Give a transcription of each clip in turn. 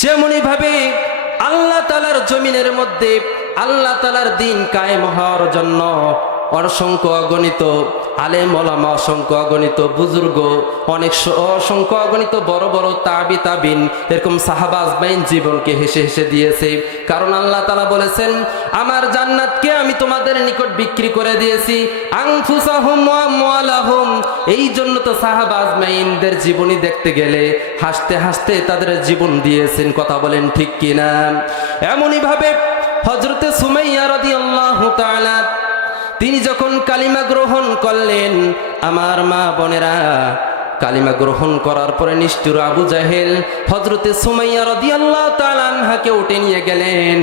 যেমনি ভাবে আল্লাহ তাআলার জমিনের মধ্যে আল্লাহ তাআলার দ্বীন কায়েম হওয়ার জন্য অসংখ্য অগণিত আলেম ওলামা, অসংখ্য অগণিত বুজুর্গ, অসংখ্য অগণিত বড় বড় তাবিন এরকম সাহাবা আজমাইন জীবনকে হেসে হেসে দিয়েছে। কারণ আল্লাহ তাআলা বলেছেন, আমার জান্নাতকে আমি তোমাদের নিকট বিক্রি করে দিয়েছি আনফুসাহুম ওয়া আমওয়ালাহুম। এই জন্য তো সাহাবা আজমাইনদের জীবনী দেখতে গেলে হাসতে হাসতে তাদের জীবন দিয়েছেন। কথা বলেন ঠিক কিনা? এমনই ভাবে হযরতে সুমাইয়া রাদিয়াল্লাহু তাআলা তিনি যখন কালিমা গ্রহণ করলেন, আমার মা বোনেরা, কালিমা গ্রহণ করার পরে নিষ্ঠুর আবু জাহেল হযরতে সুমাইয়া রাদিয়াল্লাহু তাআলা আনহাকে উঠে নিয়ে গেলেন।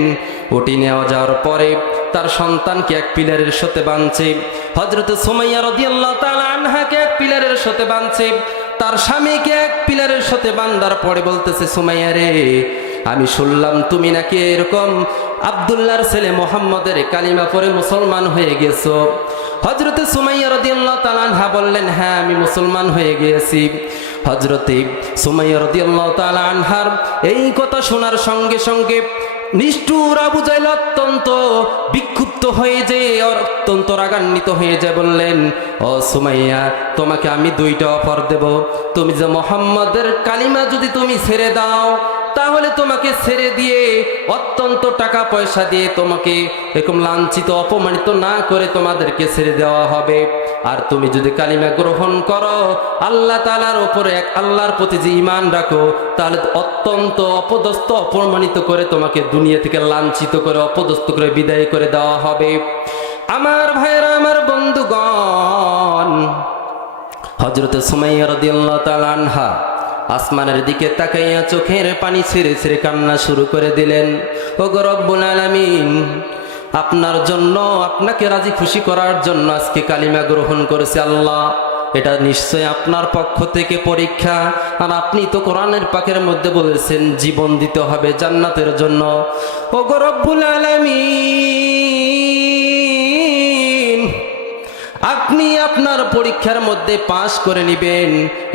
উঠে নেওয়া যাওয়ার পরে তার সন্তানকে এক পিলারের সাথে বাঁধছে। হযরতে সুমাইয়া রাদিয়াল্লাহু তাআলা আনহাকে এক পিলারের সাথে বাঁধছে, তার স্বামীকে এক পিলারের সাথে বাঁধার পরে বলতেছে, সুমাইয়া রে, আমি শুনলাম তুমি নাকি এরকম আব্দুল্লাহর ছেলে মুহাম্মদের কালিমা পড়ে মুসলমান হয়ে গেছো। হযরতে সুমাইয়া রাদিয়াল্লাহু তাআলা আনহা বললেন, হ্যাঁ আমি মুসলমান হয়ে গিয়েছি। হযরতে সুমাইয়া রাদিয়াল্লাহু তাআলা আনহার এই কথা শোনার সঙ্গে সঙ্গে নিষ্ঠুর আবু জাহেল অত্যন্ত বিক্ষুব্ধ হয়ে যায়, অত্যন্ত রাগান্বিত হয়ে যায়। বললেন, ও সুমাইয়া, তোমাকে আমি দুইটা অফার দেব। তুমি যে মুহাম্মদের কালিমা যদি তুমি ছেড়ে দাও, তাহলে তোমাকে ছেড়ে দিয়ে অত্যন্ত টাকা পয়সা দিয়ে তোমাকে এরকম লাঞ্ছিত অপমানিত না করে তোমাদেরকে ছেড়ে দেওয়া হবে। আর তুমি যদি কালিমা গ্রহণ করো, আল্লাহ তাআলার উপরে এক আল্লাহর প্রতি যে ঈমান রাখো, তাহলে অত্যন্ত অপদস্থ অপমানিত করে তোমাকে দুনিয়া থেকে লাঞ্ছিত করে অপদস্থ করে বিদায় করে দেওয়া হবে। আমার ভাইয়েরা, আমার বন্ধুগণ, হযরতে সুমাইয়া রাদিয়াল্লাহু তাআলা আনহা আসমানের দিকে তাকাইয়া চোখের পানি ছেড়ে ছেড়ে কান্না শুরু করে দিলেন। ওগো রব্বুল আলামিন, আপনার জন্য, আপনাকে রাজি খুশি করার জন্য আজকে কালিমা গ্রহণ করেছে আল্লাহ। এটা নিশ্চয় আপনার পক্ষ থেকে পরীক্ষা। আর আপনি তো কোরআনের পাকের মধ্যে বলেছেন জীবন দিতে হবে জান্নাতের জন্য। ওগো রব্বুল আলামিন, আপনি আপনার পরীক্ষার মধ্যে পাশ করে নেবেন,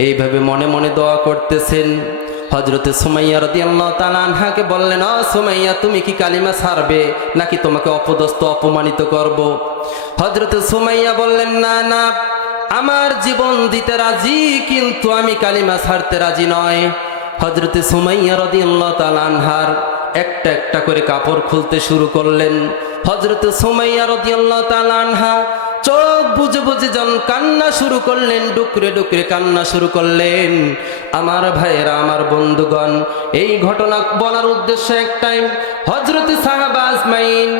এইভাবে মনে মনে দোয়া করতেছেন। হযরতে সুমাইয়া রাদিয়াল্লাহু তাআলা আনহাকে বললেন, ও সুমাইয়া, তুমি কি কালিমা ছাড়বে নাকি তোমাকে অপদস্থ অপমানিত করব? হযরতে সুমাইয়া বললেন, না না, আমার জীবন দিতে রাজি, কিন্তু আমি কালিমা ছাড়তে রাজি নয়। হযরতে সুমাইয়া রাদিয়াল্লাহু তাআলা আনহার একটা একটা করে কাপড় খুলতে শুরু করলেন। হযরতে সুমাইয়া রাদিয়াল্লাহু তাআলা আনহা চোখ বুজে বুজে যখন কান্না শুরু করলেন, ডুকরে ডুকরে কান্না শুরু করলেন। আমার ভাইয়েরা, আমার বন্ধুগণ, এই ঘটনা বলার উদ্দেশ্য একটাই, হযরতে সাহাবা আজমাইন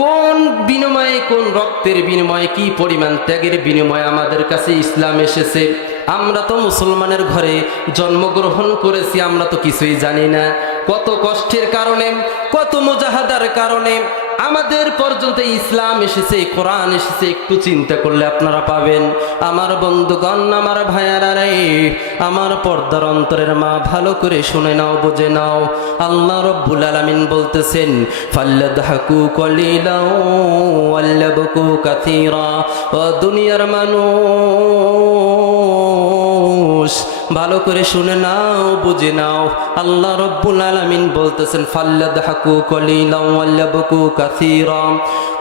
কোন বিনিময়ে, কোন রক্তের বিনিময়ে, কি পরিমাণ ত্যাগের বিনিময়ে আমাদের কাছে ইসলাম এসেছে। আমরা তো মুসলমানের ঘরে জন্মগ্রহণ করেছি, আমরা তো কিছুই জানি না। কত কষ্টের কারণে, কত মুজাহাদার কারণে আমাদের পর্যন্ত ইসলাম এসেছে, কোরআন এসেছে, একটু চিন্তা করলে আপনারা পাবেন। আমার বন্ধুগণ, আমার ভাইয়ারা রে, আমার পর্দার অন্তরের মা, ভালো করে শুনে নাও, বুঝে নাও। আল্লাহ রব্বুল আলামিন বলতেছেন, ফাল্লাদহাকু কলিলাও ওয়াল্লাবকু কাসীরা। ও দুনিয়ার মানুষ, ভালো করে শুনে নাও, বুঝে নাও। আল্লাহ রব্বুল আলামিন বলতেছেন, ফাল্লাদহাকু কলিলাও ওয়াল্লাবকু কাসীরা।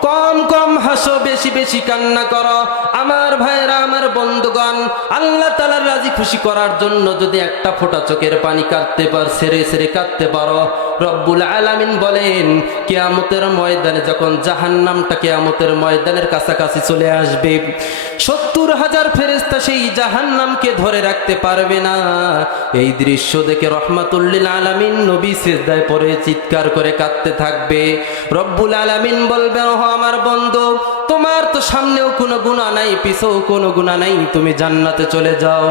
কম কম হাসো, বেশি বেশি কান্না করো। আমার ভাইরা, আমার বন্ধুগণ, আল্লাহ তাআলার রাজি খুশি করার জন্য যদি একটা ফোঁটা চোখের পানি কাঁদতে পারো, সেরে সেরে কাঁদতে পারো, রব্বুল আলামিন বলেন, কিয়ামতের ময়দানে যখন জাহান্নামটা কিয়ামতের ময়দানের কাছাকাছি চলে আসবে, ৭০,০০০ ফেরেশতা সেই জাহান্নামকে ধরে রাখতে পারবে না। এই দৃশ্য দেখে রহমাতুল লিল আলামিন নবী সিজদায় পড়ে চিৎকার করে কাঁদতে থাকবে। রব্বুল আলামিন বলবে, ও আমার বন্ধু, তোমার তো সামনেও কোনো গুনাহ নাই, পিছেও কোনো গুনাহ নাই, তুমি জান্নাতে চলে যাও।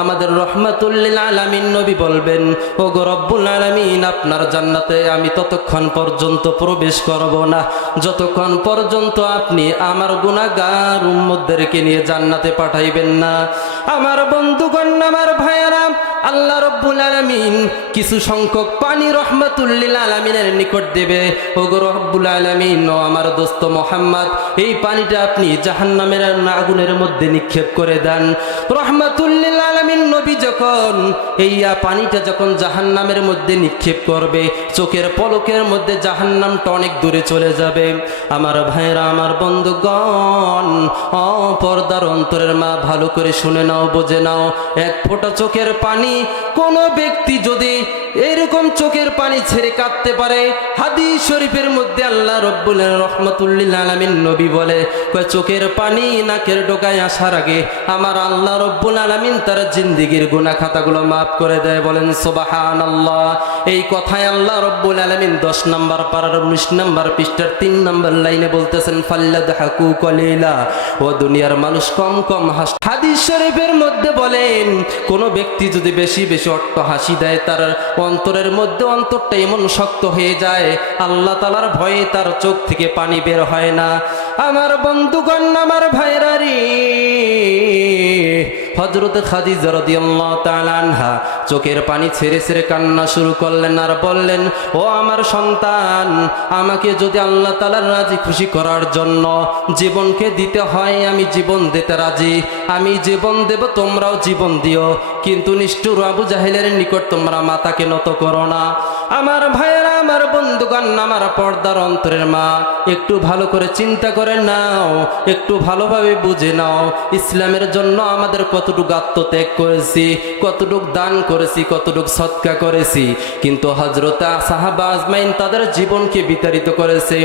আমাদের রহমাতুল লিল আলামিন নবী বলবেন, ও গো রব্বুল আলামিন, আপনার জান্নাতে আমি ততক্ষণ পর্যন্ত প্রবেশ করব না যতক্ষণ পর্যন্ত আপনি আমার গুনাহগার উম্মতদেরকে নিয়ে জান্নাতে পাঠাইবেন না। আমার বন্ধুগণ, আমার ভাইয়েরা, আল্লাহ রব্বুল আলামিন কিছু সংখ্যক পানি রহমাতুল লিল আলামিনের নিকট দেবে। ও গো রব্বুল আলামিন, ও আমার দোস্ত মুহাম্মদ, এই পানিটা আপনি জাহান্নামের আগুনের মধ্যে নিক্ষেপ করে দেন। রহমাতুল লিল আলামিন আলামিন নবী যখন এই পানিটা যখন জাহান্নামের মধ্যে নিক্ষেপ করবে, চোখের পলকের মধ্যে জাহান্নামটা অনেক দূরে চলে যাবে। আমার ভাইরা, আমার বন্ধুগণ, পর্দার অন্তরের মা, ভালো করে শুনে নাও, বুঝে নাও। এক ফোঁটা চোখের পানি কোন ব্যক্তি যদি এরকম চোখের পানি ছেড়ে কাঁদতে পারে, হাদিস শরীফের মধ্যে আল্লাহ রব্বুল রহমাতুল্লিল আলামিন নবী বলে, চোখের পানি নাকের ডোকায় আসার আগে আমার আল্লাহ রব্বুল আলামিন তার জিন্দেগীর গুনাহ খাতাগুলো মাফ করে দেয়। বলেন সুবহানাল্লাহ। এই কথায় আল্লাহ রব্বুল আলামিন 10 নম্বর পারার 19 নম্বর পৃষ্ঠার 3 নম্বর লাইনে বলতেছেন, ফাল্লাদহাকু কলিলা, ও দুনিয়ার মানুষ কম কম হাস। হাদিস শরীফের মধ্যে বলেন, কোন ব্যক্তি যদি বেশি বেশি অট্ট হাসি দেয়, তার অন্তরের মধ্যে অন্তরটা এমন শক্ত হয়ে যায়, আল্লাহ তাআলার ভয়ে তার চোখ থেকে পানি বের হয় না। আমার বন্ধুগণ, আমার ভাইরা রে, হযরত খাদিজা রাদিয়াল্লাহু তাআলা আনহা চোখের পানি ছেড়ে ছেড়ে কান্না শুরু করলেন আর বললেন, ও আমার সন্তান, আমাকে যদি আল্লাহ তাআলার রাজি খুশি করার জন্য জীবনকে দিতে হয়, আমি জীবন দিতে রাজি, আমি জীবন দেব, তোমরাও জীবন দিও, কিন্তু নিষ্ঠুর আবু জাহেলের নিকট তোমরা মাথাকে নত করো না। আমার ভাইয়েরা, আমার বন্ধুগণ, আমার পর্দার অন্তরের মা, একটু ভালো করে চিন্তা করে নাও, একটু ভালোভাবে বুঝে নাও, ইসলামের জন্য আমাদের কতটুকু আত্মত্যাগ করেছি, কতটুকু দান করেছি, কতটুকু সদকা করেছি, কিন্তু হযরত সাহাবা আজমাইন তাদের জীবনকে বিতাড়িত করেছে।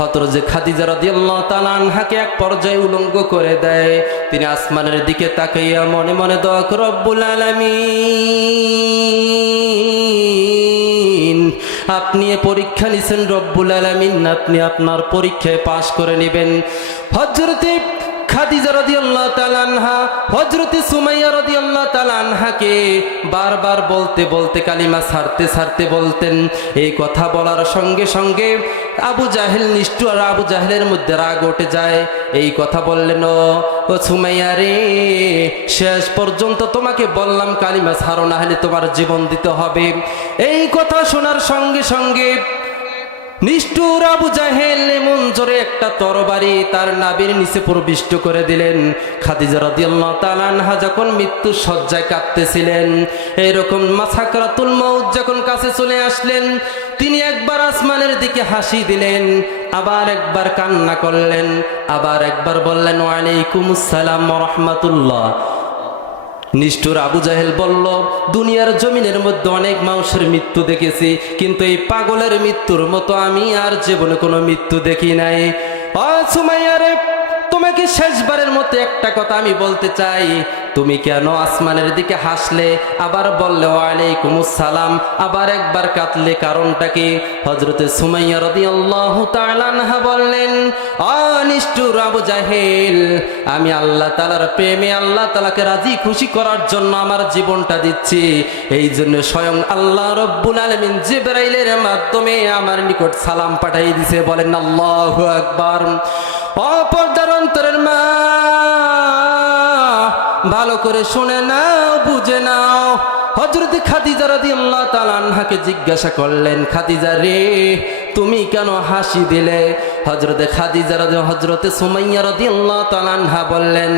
হযরত খাদিজা রাদিয়াল্লাহু তাআলা আনহাকে এক পর্যায়ে উলঙ্গ করে দেয়। তিনি আসমানের দিকে তাকাইয়া মনে মনে দোয়া করে, রব্বুল আলামিন, আপনি এ পরীক্ষা নিছেন রব্বুল আলামিন, আপনি আপনার পরীক্ষায় পাশ করে নেবেন। হযরতে খাদিজা রাদিয়াল্লাহু তাআলা আনহা হযরতে সুমাইয়া রাদিয়াল্লাহু তাআলা আনহাকে বারবার বলতে বলতে, কালিমা ছাড়তে ছাড়তে বলতেন। এই কথা বলার সঙ্গে সঙ্গে আবু জাহেল, নিষ্ঠুর আবু জাহেলের মধ্যে রাগ উঠে যায়। এই কথা বললেন, ও সুমাইয়া রে, শেষ পর্যন্ত তোমাকে বললাম কালিমা ছাড়ো, না হলে তোমার জীবন দিতে হবে। এই কথা শোনার সঙ্গে সঙ্গে নিষ্ঠুর আবু জাহেল এমন জোরে একটা তরবারি তার নাভির নিচে প্রবিষ্ট করে দিলেন। খাদিজা রাদিয়াল্লাহু তাআলা আনহা যখন মৃত্যু শয্যায় কাঁদতেছিলেন, এরকম সাকরাতুল মাউত যখন কাছে চলে আসলেন, তিনি একবার আসমানের দিকে হাসি দিলেন, আবার একবার কান্না করলেন, আবার একবার বললেন, ওয়া আলাইকুমুস সালাম ওয়া রাহমাতুল্লাহ। নিষ্ঠুর আবু জাহেল বলল, দুনিয়ার জমিনের মধ্যে অনেক মানুষের মৃত্যু দেখেছি, কিন্তু এই পাগলের মৃত্যুর মতো আমি আর জীবনে কোনো মৃত্যু দেখি নাই। ও সুমাইয়া রে, তোমাকে শেষবারের মতো একটা কথা আমি বলতে চাই, তুমি কেন আসমানের দিকে হাসলে, আবার বললে ওয়া আলাইকুমুস সালাম, আবার একবার কাঁদলে, কারণটা কি? হযরতে সুমাইয়া রাদিয়াল্লাহু তাআলা আনহা বললেন, ও নিষ্ঠুর আবু জাহেল, আমি আল্লাহ তাআলার প্রেমে, আল্লাহ তাআলাকে রাজি খুশি করার জন্য আমার জীবনটা দিচ্ছি। এই জন্য স্বয়ং আল্লাহ রব্বুল আলামিন জিবরাইলের মাধ্যমে আমার নিকট সালাম পাঠিয়ে দিয়েছে। বলেন আল্লাহু আকবার। ও পর্দার অন্তরের মা, ভালো করে শুনে নাও, বুঝে নাও। হযরত খাদিজা রাদিয়াল্লাহু তাআলা আনহাকে জিজ্ঞাসা করলেন, খাদিজা রে, তুমি কেন হাসি দিলে? হযরতে সুমাইয়া রাদিয়াল্লাহু তাআলা আনহা বললেন,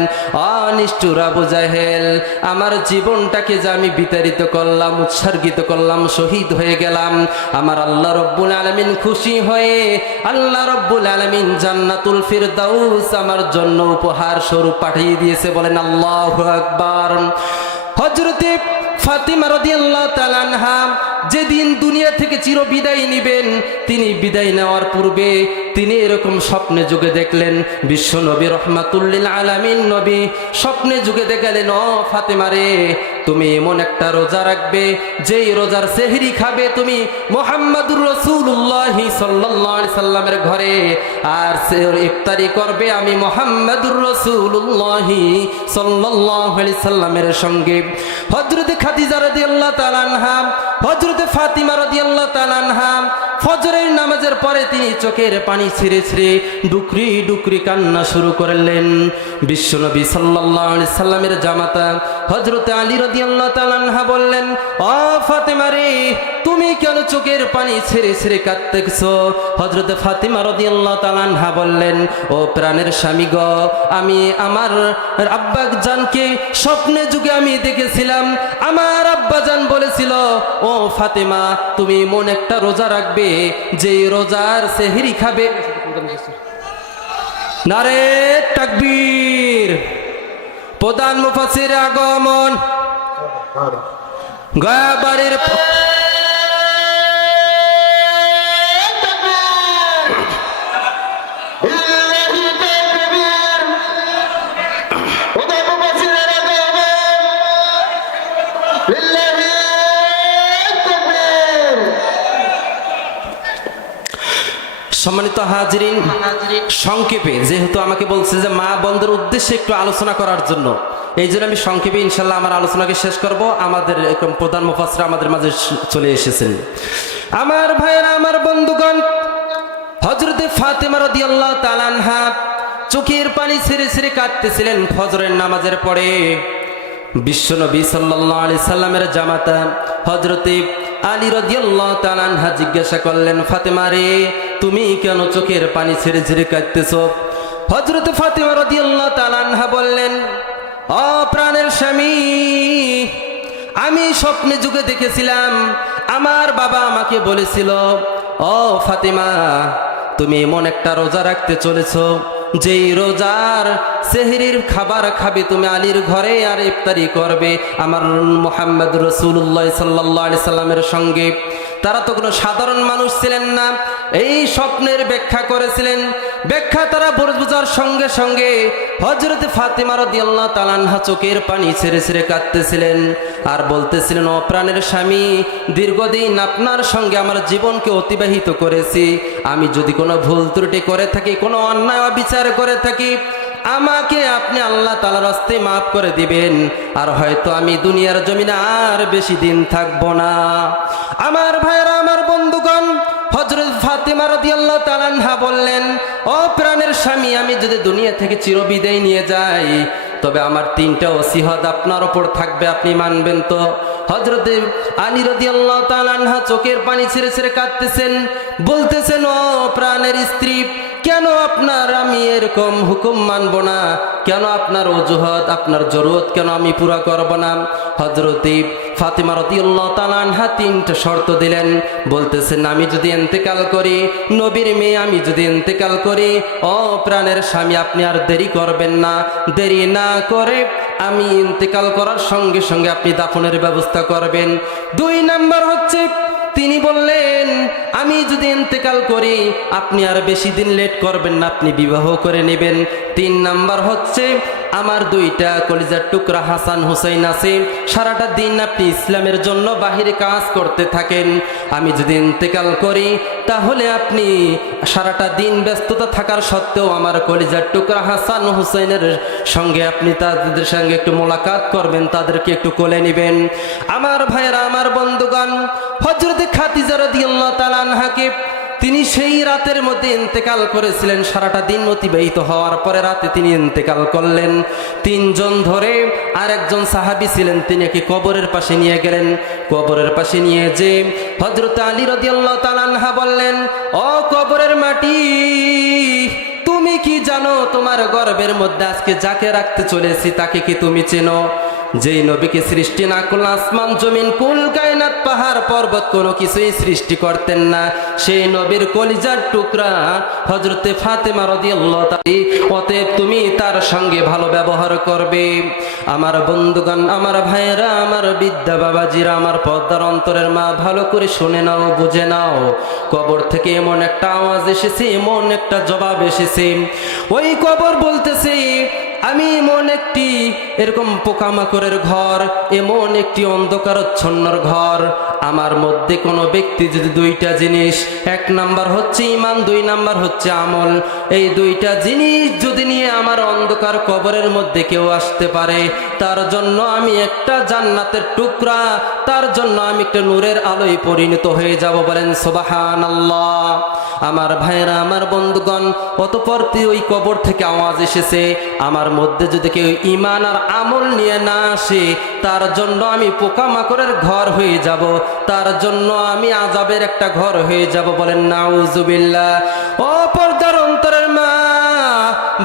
নিষ্ঠুর আবু জাহেল, আমার জীবনটাকে যে আমি বিতাড়িত করলাম, উৎসর্গিত করলাম, শহীদ হয়ে গেলাম, আমার আল্লাহ রব্বুল আলামিন খুশি হয়ে আল্লাহ রব্বুল আলামিন জান্নাতুল ফিরদাউস আমার জন্য উপহার স্বরূপ পাঠিয়ে দিয়েছে। বলেন আল্লাহু আকবার। হযরতে ফাতিমা রাদিয়াল্লাহু তাআলা আনহা যেদিন দুনিয়া থেকে চির বিদায় নেবেন, তিনি বিদায় নেওয়ার পূর্বে তিনি এরকম স্বপ্নে যুগে দেখলেন, বিশ্ব নবী রহমাতুল্লিল আলামিন নবী স্বপ্নে যুগে দেখালেন, ও ফাতেমা রে, তুমি এমন একটা রোজা রাখবে, যেই রোজার সেহরি খাবে তুমি মুহাম্মাদুর রাসূলুল্লাহ সাল্লাল্লাহু আলাইহি সাল্লামের ঘরে, আর ইফতারি করবে আমি মুহাম্মাদুর রাসূলুল্লাহ সাল্লাল্লাহু আলাইহি সাল্লামের সঙ্গে। হযরত খাদিজা রাদিয়াল্লাহু তাআলা আনহা, হযরত ফাতিমা রাদিয়াল্লাহু তাআলা আনহা ফজরের নামাজের পরে তিনি চোখের পানি ছিঁড়ে ছিঁড়ে ডুকরি ডুকরি কান্না শুরু করলেন। বিশ্বনবী সাল্লাল্লাহু আলাইহি সাল্লামের জামাতা হযরতে আলী রাদিয়াল্লাহু তাআলা আনহা বললেন, ও ফাতেমা রে, তুমি কেন চোখের পানি ছেড়ে ছেড়ে কাঁদতেছো? হযরতে ফাতেমা রাদিয়াল্লাহু তাআলা আনহা বললেন, ও প্রাণের স্বামী গো, আমি আমার আব্বাজানকে স্বপ্নে যুগে আমি দেখেছিলাম। আমার আব্বাজান বলেছিল, ও ফাতেমা, তুমি মন একটা রোজা রাখবে, যে রোজার সেহরি খাবে। নারে তাকবীর! প্রধান মুফাসসির আগমন। গয়া বাড়ির সম্মানিত হাজিরিন, সংক্ষেপে যেহেতু আমাকে বলছে যে মা বোনদের উদ্দেশ্যে একটু আলোচনা করার জন্য, এই জন্য আমি সংক্ষেপে ইনশাল্লাহ আমার আলোচনাকে শেষ করব। আমাদের একদম প্রধান মুফাসসির আমাদের মাঝে চলে এসেছেন। আমার ভাইয়েরা, আমার বন্ধুগণ, হযরতে ফাতেমা রাদিয়াল্লাহু তাআলা আনহা চোখের পানি ছেড়ে ছেড়ে কাঁদতেছিলেন ফজরের নামাজের পরে। বিশ্বনবী সাল্লাল্লাহু আলাইহি সাল্লামের জামাতা হযরতে আলী রাদিয়াল্লাহু তাআলা আনহা জিজ্ঞাসা করলেন, ফাতেমা রে, তুমি কেন চোখের পানি ছেড়ে ছেড়ে কাঁদতেছো? হযরতে ফাতেমা রাদিয়াল্লাহু তাআলা আনহা বললেন, ও প্রাণের স্বামী, আমি স্বপ্নে যুগে দেখেছিলাম, আমার বাবা আমাকে বলেছিল, ও ফাতেমা, তুমি এমন একটা রোজা রাখতে চলেছো, যেই রোজার সেহরির খাবার খাবে তুমি আলীর ঘরে, আর ইফতারি করবে আমার মুহাম্মদ রাসূলুল্লাহ সাল্লাল্লাহু আলাইহি সাল্লামের সঙ্গে। তারা তো কোনো সাধারণ মানুষ ছিলেন না, এই স্বপ্নের ব্যাখ্যা করেছিলেন। ব্যাখ্যা তারা বোঝার সঙ্গে সঙ্গে হযরতে ফাতেমা রাদিয়াল্লাহু তাআলা আনহা চোখের পানি ছেড়ে ছেড়ে কাঁদতেছিলেন আর বলতেছিলেন, ও প্রাণের স্বামী, দীর্ঘদিন আপনার সঙ্গে আমার জীবনকে অতিবাহিত করেছি। আমি যদি কোনো ভুল ত্রুটি করে থাকি, কোনো অন্যায় অবিচার করে থাকি, আমাকে আপনি আল্লাহ তাআলার রাস্তায় মাফ করে দিবেন, আর হয়তো আমি দুনিয়ার জমিনে আর বেশি দিন থাকবো না। আমার ভাইরা, আমার বন্ধুগণ, হযরত ফাতেমা রাদিয়াল্লাহু তাআলা আনহা বললেন, ও প্রাণের স্বামী, আমি যদি দুনিয়া থেকে চিরবিদায় নিয়ে যাই, তবে আমার তিনটা ওসিয়ত আপনার উপর থাকবে, আপনি মানবেন তো? হযরতে আলী রাদিয়াল্লাহু তাআলা আনহা চোখের পানি ছেড়ে ছেড়ে কাঁদতেছেন, বলতেছেন, ও প্রাণের স্ত্রী, কেন আপনার আমি এরকম হুকুম মানব না? কেন আপনার অজুহাত, আপনার জরুরত কেন আমি পুরা করব না? হযরতে ফাতেমা রাদিয়াল্লাহু তাআলা আনহা তিনটা শর্ত দিলেন। বলতেছেন, আমি যদি ইন্তেকাল করি, নবীর মেয়ে, আমি যদি ইন্তেকাল করি, ও প্রাণের স্বামী, আপনি আর দেরি করবেন না। দেরি না করে আমি ইন্তেকাল করার সঙ্গে সঙ্গে আপনি দাফনের ব্যবস্থা করবেন। 2 নাম্বার হচ্ছে, তিনি বললেন, আমি যদি ইন্তেকাল করি, আপনি আর বেশি দিন লেট করবেন না, আপনি বিবাহ করে নেবেন। 3 নাম্বার হচ্ছে, আমার 2টা কলিজার টুকরা হাসান হুসাইন আছে, সারাটা দিন আপনি ইসলামের জন্য বাহিরে কাজ করতে থাকেন। আমি যদি ইন্তেকাল করি, তাহলে আপনি সারাটা দিন ব্যস্ততা থাকার সত্ত্বেও আমার কলিজার টুকরা হাসান হুসাইনের সঙ্গে আপনি তাদের সঙ্গে একটু মোলাকাত করবেন, তাদেরকে একটু কোলে নেবেন। আমার ভাইয়েরা, আমার বন্ধুগণ, হযরতে খাদিজা রাদিয়াল্লাহু তাআলা আনহাকে তিনি সেই রাতের মধ্যে ইন্তেকাল করেছিলেন। সারাটা দিন অতিবাহিত হওয়ার পরে রাতে তিনি ইন্তেকাল করলেন। 3 জন ধরে আরেকজন সাহাবী ছিলেন, তিনি একে কবরের পাশে নিয়ে গেলেন। কবরের পাশে নিয়ে যে হযরত আলী রাদিয়াল্লাহু তাআলা আনহা বললেন, ও কবরের মাটি, তুমি কি জানো তোমার গর্ভের মধ্যে আজকে যাকে রাখতে চলেছি তাকে কি তুমি চেনো? যেই নবীকে সৃষ্টি না করলে আসমান জমিন কুল কায়নাত পাহাড় পর্বত কোনো কিছুই সৃষ্টি করতেন না, সেই নবীর কলিজার টুকরা হযরতে ফাতেমা রাদিয়াল্লাহু তাআলা। অতএব তুমি তার সঙ্গে ভালো ব্যবহার করবে। আমার বন্ধুগণ, আমার ভাইয়েরা, আমার বিদ্যা বাবাজিরা, আমার পর্দার অন্তরের মা, ভালো করে শুনে নাও, বুঝে নাও। কবর থেকে এমন একটা আওয়াজ এসেছে, এমন একটা জবাব এসেছে। ওই কবর বলতেছে, আমি এমন একটি এরকম পোকামাকড়ের ঘর, এমন একটি অন্ধকারচ্ছন্নর ঘর, আমার মধ্যে কোনো ব্যক্তি যদি 2টা জিনিস, 1 নাম্বার হচ্ছে ঈমান, 2 নাম্বার হচ্ছে আমল, এই 2টা জিনিস যদি নিয়ে আমার অন্ধকার কবরের মধ্যে কেউ আসতে পারে, তার জন্য আমি একটা জান্নাতের টুকরা, তার জন্য আমি একটা নূরের আলোয় পরিণত হয়ে যাব। বলেন সুবহানাল্লাহ। আমার ভাইরা, আমার বন্ধুগণ, অতঃপর ওই কবর থেকে আওয়াজ এসেছে, আমার মধ্যে যদি কেউ ঈমান আর আমল নিয়ে না আসে, তার জন্য আমি পোকামাকড়ের ঘর হয়ে যাব, তার জন্য আমি আযাবের একটা ঘর হয়ে যাব। বলেন নাউজুবিল্লাহ। ও পর্দার অন্তরের মা,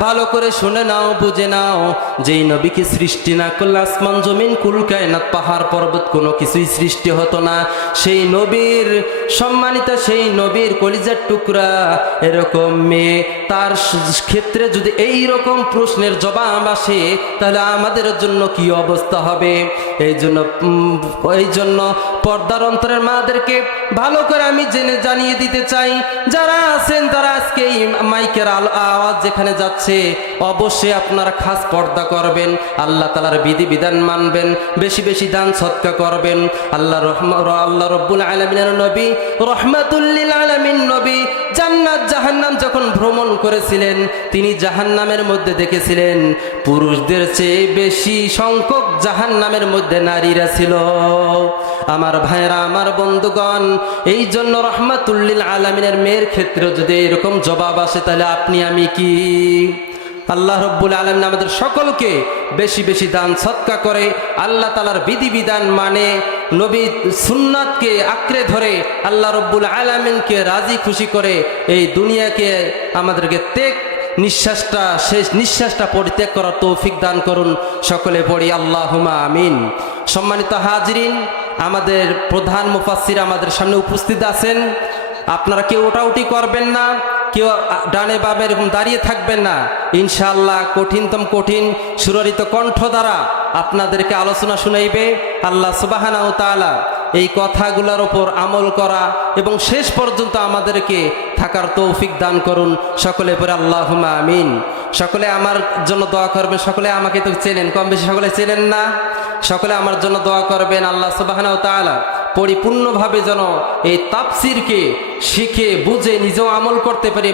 ভালো করে শুনে নাও, বুঝে নাও, যেই নবীকে সৃষ্টি না করলে আসমান জমিন কুল কায়নাত পাহাড় পর্বত কোনো কিছুই সৃষ্টি হতো না। সেই নবীর সম্মানিত, সেই নবীর কলিজার টুকরা এরকম মেয়ে, তার ক্ষেত্রে যদি এই রকম প্রশ্নের জবাব আসে, তাহলে আমাদের জন্য কি অবস্থা হবে? এই জন্য পর্দার অন্তরের মাদেরকে ভালো করে আমি জানিয়ে দিতে চাই, যারা আছেন তারা আজকে এই মাইকের আওয়াজ যেখানে যাচ্ছে, অবশ্যই আপনারা খাস পর্দা করবেন, আল্লাহ তাআলার বিধিবিধান মানবেন, বেশি বেশি দান সদকা করবেন। আল্লাহ রব্বুল আলামিনের নবী, রহমাতুল লিল আলামিন নবী জান্নাত জাহান্নাম যখন ভ্রমণ করেছিলেন, তিনি জাহান্নামের মধ্যে দেখেছিলেন পুরুষদের চেয়ে বেশি সংখ্যক জাহান্নামের মধ্যে নারীরা ছিল। আমার ভাইরা, আমার বন্ধুগণ, এই জন্য রহমাতুল লিল আলামিনের মেয়ের ক্ষেত্রে যদি এরকম জবাব আসে, তাহলে আপনি আমি কি? আল্লাহ রব্বুল আলামিন আমাদের সকলকে বেশি বেশি দান সদকা করে, আল্লাহ তাআলার বিধিবিধান মানে, নবী সুন্নাতকে আঁকড়ে ধরে আল্লাহ রব্বুল আলামিনকে রাজি খুশি করে এই দুনিয়াকে আমাদেরকে শেষ নিঃশ্বাসটা পরিত্যাগ করার তৌফিক দান করুন। সকলে পড়ি আল্লাহুম্মা আমিন। সম্মানিত হাজিরিন, আমাদের প্রধান মুফাসসির আমাদের সামনে উপস্থিত আছেন। আপনারা কেউ ওটাউটি করবেন না, কেউ ডানে বামে এরকম দাঁড়িয়ে থাকবেন না। ইনশাআল্লাহ কঠিনতম কঠিন সুররিত কণ্ঠ দ্বারা আপনাদেরকে আলোচনা শুনাইবে। আল্লাহ সুবহানাহু ওয়া তাআলা এই কথাগুলোর ওপর আমল করা এবং শেষ পর্যন্ত আমাদেরকে থাকার তৌফিক দান করুন। সকলে পড়ে আল্লাহুম্মা আমিন। সকলে আমার জন্য দোয়া করবেন। সকলে আমাকে তো চেনেন, কম বেশি সকলে চেনেন না? সকলে আমার জন্য দোয়া করবেন, আল্লাহ সুবহানাহু ওয়া তাআলা পরিপূর্ণভাবে যেন এই তাফসীরকে শিখে বুঝে নিজেও আমল করতে পারি।